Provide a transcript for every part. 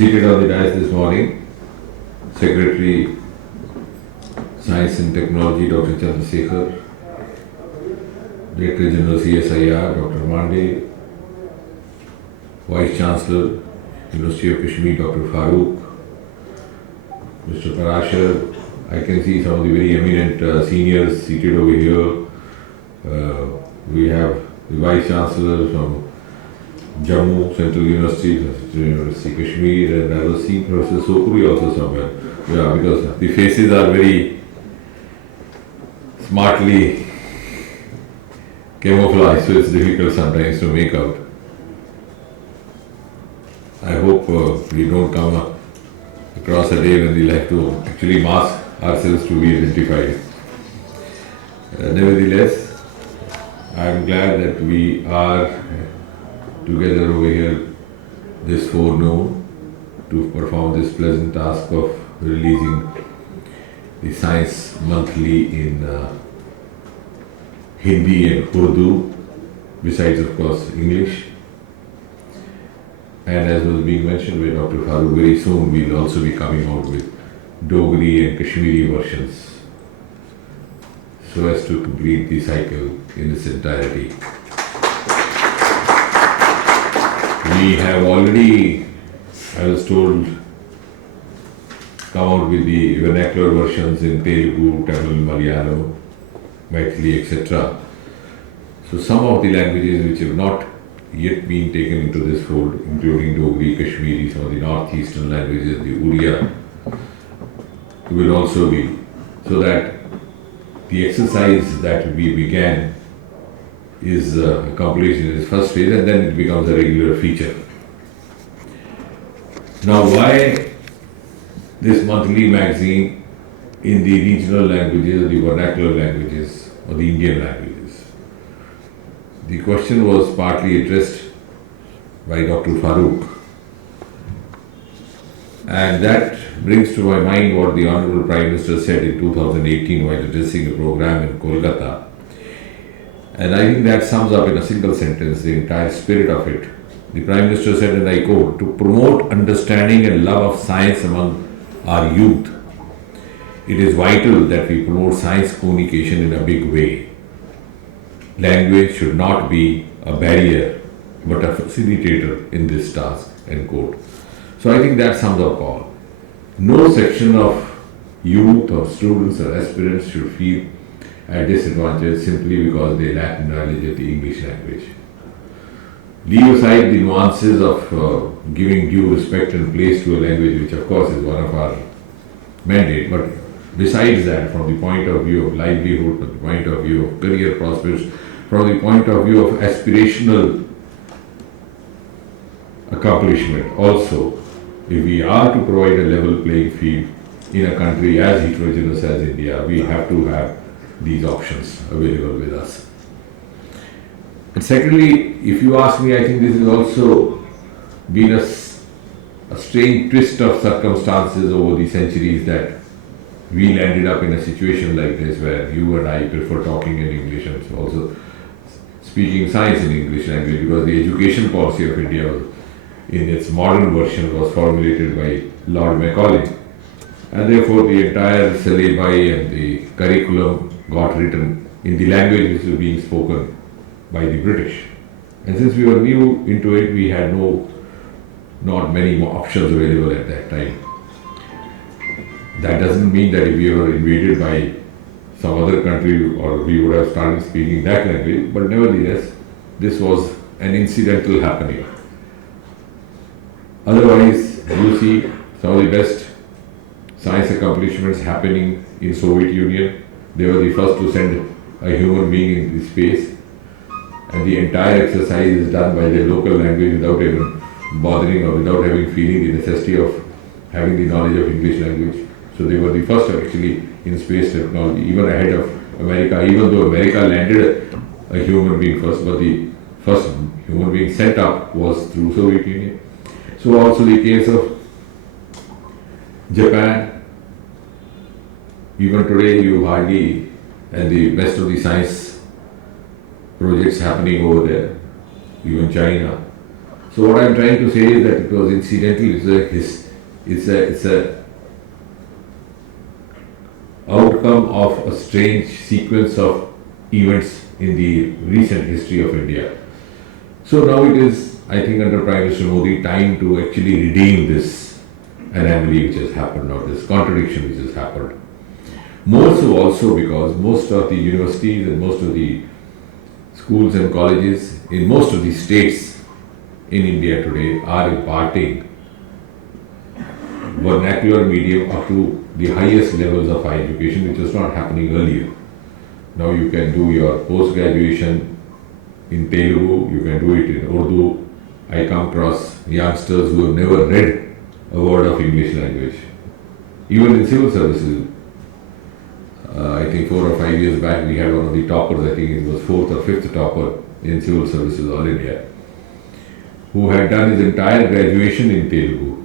Seated on the dais this morning, Secretary Science and Technology Dr. Jitendra Singh-Minister, Director General CSIR Dr. Mande, Vice Chancellor, University of Kashmir Dr. Farooq, Mr. Parashar. I can see some of the very eminent seniors seated over here. We have the Vice Chancellor from Jammu Central University, University Kashmir, and I was seeing Professor Sokuri also somewhere. Yeah, because the faces are very smartly camouflaged, so it's difficult sometimes to make out. I hope we don't come across a day when we'll have to actually mask ourselves to be identified. Nevertheless, I am glad that we are together over here this forenoon to perform this pleasant task of releasing the Science Monthly in Hindi and Urdu, besides of course English. And as was being mentioned by Dr. Farooq, very soon we'll also be coming out with Dogri and Kashmiri versions so as to complete the cycle in its entirety. We have already, I was told, come out with the vernacular versions in Telugu, Tamil, Malayalam, Maithili, etc. So some of the languages which have not yet been taken into this fold, including Dogri, Kashmiri, some of the northeastern languages, the Uriya, will also be, so that the exercise that we began is accomplished in its first phase, and then it becomes a regular feature. Now, why this monthly magazine in the regional languages, or the vernacular languages, or the Indian languages? The question was partly addressed by Dr. Farooq, and that brings to my mind what the Honorable Prime Minister said in 2018 while addressing a program in Kolkata. And I think that sums up in a single sentence the entire spirit of it. The Prime Minister said, and I quote, "To promote understanding and love of science among our youth, it is vital that we promote science communication in a big way. Language should not be a barrier, but a facilitator in this task," end quote. So I think that sums up all. No section of youth or students or aspirants should feel at disadvantage simply because they lack knowledge of the English language. Leave aside the nuances of giving due respect and place to a language, which of course is one of our mandate, but besides that, from the point of view of livelihood, from the point of view of career prospects, from the point of view of aspirational accomplishment also, if we are to provide a level playing field in a country as heterogeneous as India, we have to have these options available with us. And secondly, if you ask me, I think this has also been a strange twist of circumstances over the centuries that we landed up in a situation like this where you and I prefer talking in English and also speaking science in English language, because the education policy of India in its modern version was formulated by Lord Macaulay, and therefore the entire syllabi and the curriculum got written in the language which was being spoken by the British. And since we were new into it, we had not many more options available at that time. That doesn't mean that if we were invaded by some other country or we would have started speaking that language, but nevertheless, this was an incidental happening. Otherwise, you see some of the best science accomplishments happening in Soviet Union. They were the first to send a human being into space, and the entire exercise is done by their local language without even bothering or without having feeling the necessity of having the knowledge of English language. So they were the first actually in space technology, even ahead of America, even though America landed a human being first, but the first human being sent up was through Soviet Union. So also the case of Japan. Even today you hardly, and the best of the science projects happening over there, even China, So what I'm trying to say is that it was incidental. It's a outcome of a strange sequence of events in the recent history of India. So now it is, I think, under Prime Minister Modi, time to actually redeem this anomaly which has happened, or this contradiction which has happened. More so also because most of the universities and most of the schools and colleges in most of the states in India today are imparting vernacular medium up to the highest levels of higher education, which was not happening earlier. Now you can do your post-graduation in Telugu, you can do it in Urdu. I come across youngsters who have never read a word of English language. Even in civil services, I think 4 or 5 years back we had one of the toppers, I think it was 4th or 5th topper in civil services all India, who had done his entire graduation in Telugu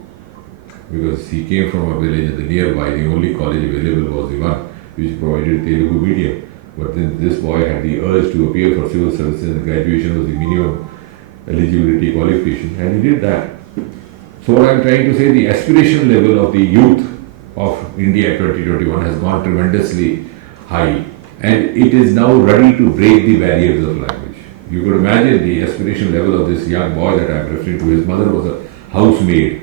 because he came from a village at the nearby. The only college available was the one which provided Telugu medium. But then this boy had the urge to appear for civil services, and graduation was the minimum eligibility qualification, and he did that. So what I am trying to say, the aspiration level of the youth of India 2021 has gone tremendously high, and it is now ready to break the barriers of language. You could imagine the aspiration level of this young boy that I am referring to. His mother was a housemaid.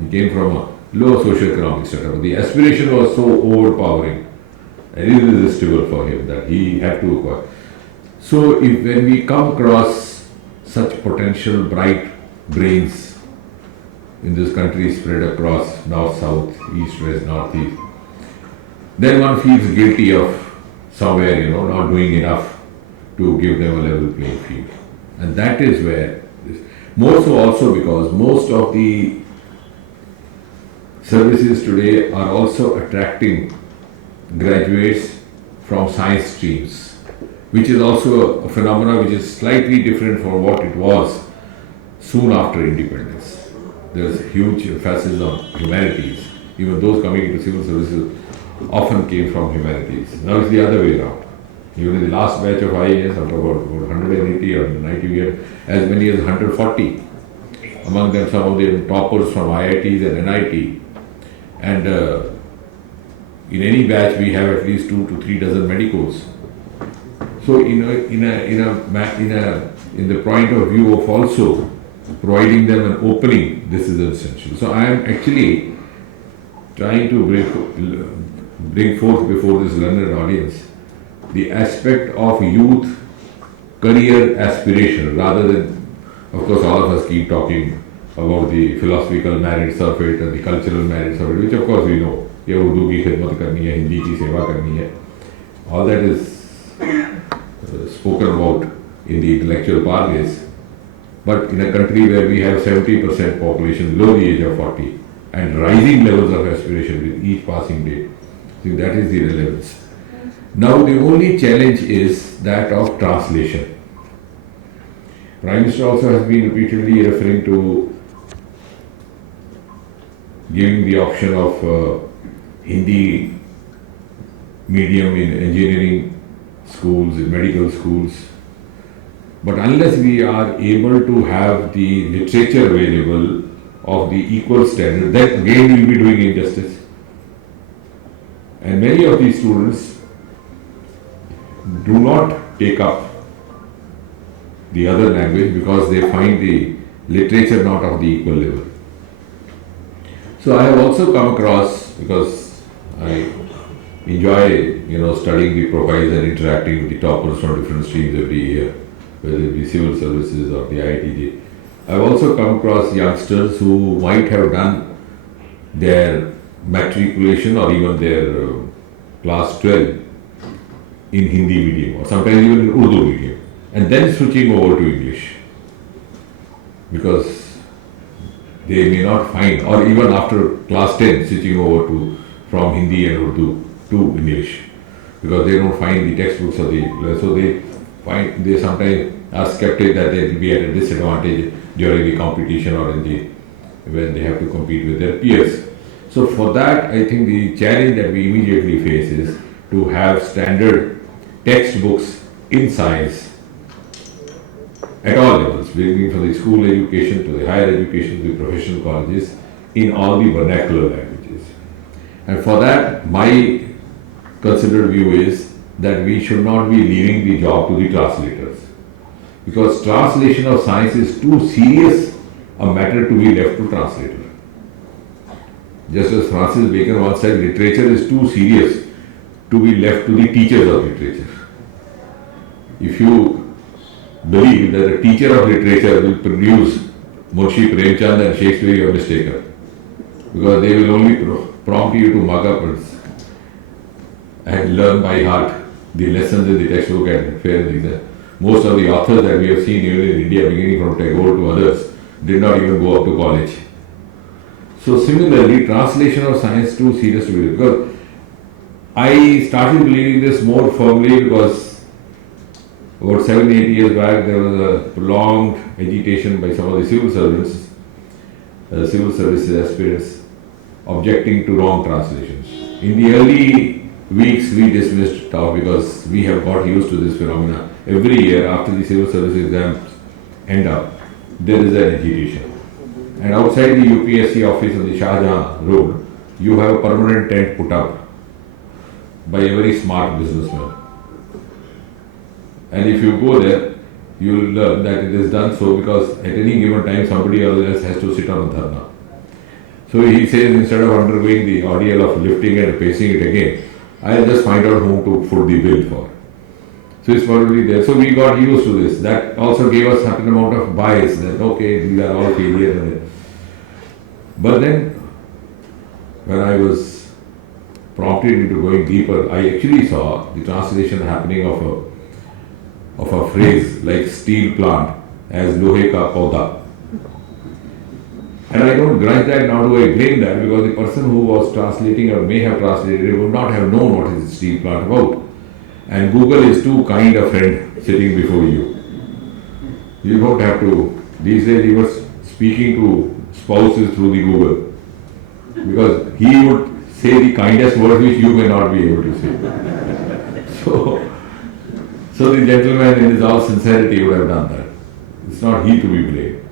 He came from a low socioeconomic strata, but the aspiration was so overpowering and irresistible for him that he had to acquire. So when we come across such potential bright brains in this country spread across north, south, east, west, northeast, then one feels guilty of somewhere, not doing enough to give them a level playing field. And that is where, more so also because most of the services today are also attracting graduates from science streams, which is also a phenomenon which is slightly different from what it was soon after independence. There's huge emphasis on humanities. Even those coming into civil services often came from humanities. Now it's the other way around. Even in the last batch of IAS, after about 180 or 90, we had as many as 140. Among them, some of the toppers from IITs and NIT. And in any batch, we have at least 2 to 3 dozen medicals. So, in the point of view of also providing them an opening, this is essential. So, I am actually trying to bring forth before this learned audience the aspect of youth career aspiration, rather than, of course, all of us keep talking about the philosophical merits of it and the cultural merits of it, which of course we know. ये उर्दू की खिदमत करनी है, हिंदी की सेवा करनी है. All that is spoken about in the intellectual parlance. But in a country where we have 70% population below the age of 40 and rising levels of aspiration with each passing day, I think that is the relevance. Now the only challenge is that of translation. Prime Minister also has been repeatedly referring to giving the option of Hindi medium in engineering schools, in medical schools. But unless we are able to have the literature available of the equal standard, then again we will be doing injustice. And many of these students do not take up the other language because they find the literature not of the equal level. So I have also come across, because I enjoy studying the profiles and interacting with the toppers from different streams every year, whether it be civil services or the IITJ. I have also come across youngsters who might have done their matriculation or even their class 12 in Hindi medium or sometimes even in Urdu medium, and then switching over to English because they may not find, or even after class 10 switching over from Hindi and Urdu to English because they don't find the textbooks of the, so they sometimes are skeptic that they will be at a disadvantage during the competition or when they have to compete with their peers. So for that, I think the challenge that we immediately face is to have standard textbooks in science at all levels, beginning from the school education to the higher education to the professional colleges, in all the vernacular languages. And for that, my considered view is that we should not be leaving the job to the translators. Because translation of science is too serious a matter to be left to translator. Just as Francis Bacon once said, literature is too serious to be left to the teachers of literature. If you believe that a teacher of literature will produce Munshi Premchand and Shakespeare, you are mistaken. Because they will only prompt you to mug up and learn by heart the lessons in the textbook and fair and exam. Most of the authors that we have seen even in India, beginning from Tagore to others, did not even go up to college. So similarly, translation of science too serious to be, because I started believing this more firmly because about 7-8 years back there was a prolonged agitation by some of the civil servants, civil services aspirants, objecting to wrong translations. In the early weeks we dismissed it out because we have got used to this phenomena. Every year after the civil service exams end up, there is an agitation. And outside the UPSC office on the Shah Jahan Road, you have a permanent tent put up by a very smart businessman. And if you go there, you will learn that it is done so because at any given time somebody else has to sit on a dharna. So he says, instead of undergoing the ordeal of lifting and pacing it again, I'll just find out whom to foot the bill for. So it's probably there. So we got used to this. That also gave us a certain amount of bias that okay, these are all failures. But then, when I was prompted into going deeper, I actually saw the translation happening of a phrase like steel plant as lohe ka pauda. And I don't grudge that, nor do I blame that, because the person who was translating or may have translated it would not have known what is steel plant about. And Google is too kind a friend sitting before you. You don't have to, these days he was speaking to spouses through the Google, because he would say the kindest word which you may not be able to say. So the gentleman in his all sincerity would have done that. It's not he to be blamed.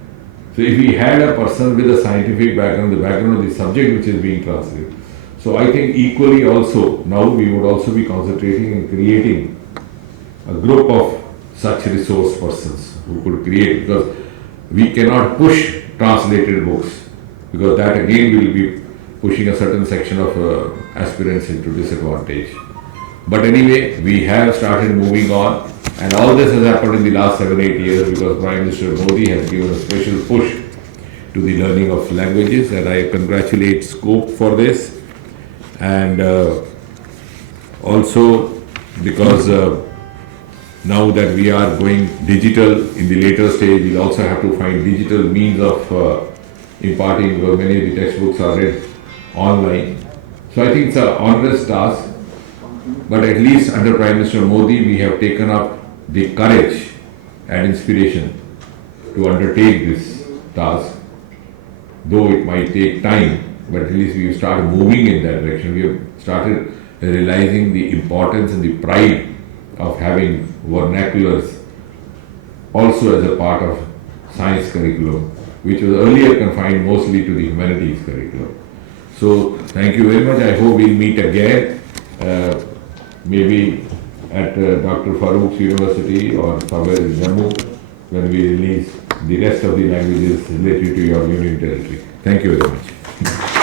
So if we had a person with a scientific background, the background of the subject which is being translated, so I think equally also, now we would also be concentrating in creating a group of such resource persons who could create, because we cannot push translated books, because that again will be pushing a certain section of aspirants into disadvantage. But anyway, we have started moving on, and all this has happened in the last 7-8 years because Prime Minister Modi has given a special push to the learning of languages, and I congratulate Scope for this. And also because now that we are going digital in the later stage, we also have to find digital means of imparting, because many of the textbooks are read online. So I think it's an onerous task, but at least under Prime Minister Modi we have taken up the courage and inspiration to undertake this task, though it might take time. But at least we have started moving in that direction. We have started realizing the importance and the pride of having vernaculars also as a part of science curriculum, which was earlier confined mostly to the humanities curriculum. So thank you very much. I hope we'll meet again, maybe at Dr. Farooq's University or somewhere in Jammu, when we release the rest of the languages related to your union territory. Thank you very much.